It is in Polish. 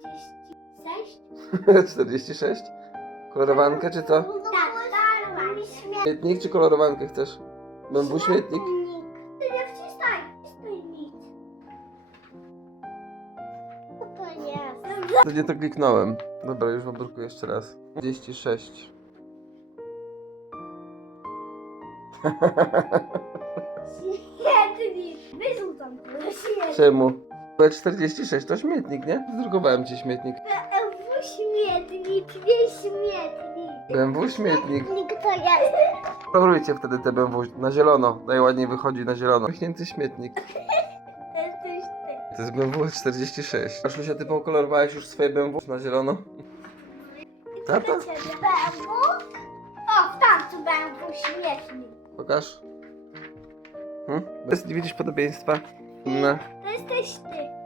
46? 46? Kolorowankę czy co? Tak, kolorowankę. Śmietnik czy kolorowankę chcesz? Bębu śmietnik? Ty nie nic. Co to jest? To nie to kliknąłem. Dobra, już wabrukuję jeszcze raz. 46. Śmietnik. Wyrzucam to. Czemu? Bo 46 to śmietnik, nie? Zdrukowałem ci śmietnik. BMW śmietnik, nie śmietnik. BMW śmietnik. Śmietnik to jest. Kolorujcie wtedy te BMW na zielono. Najładniej wychodzi na zielono. Wychnięty śmietnik. To jest BMW 46. Aszusia, ty pokolorowałeś już swoje BMW na zielono? Tata? BMW? O, w tamtym BMW śmietnik. Pokaż. Hmm? Bez nie widzisz podobieństwa? No. To jesteś ty.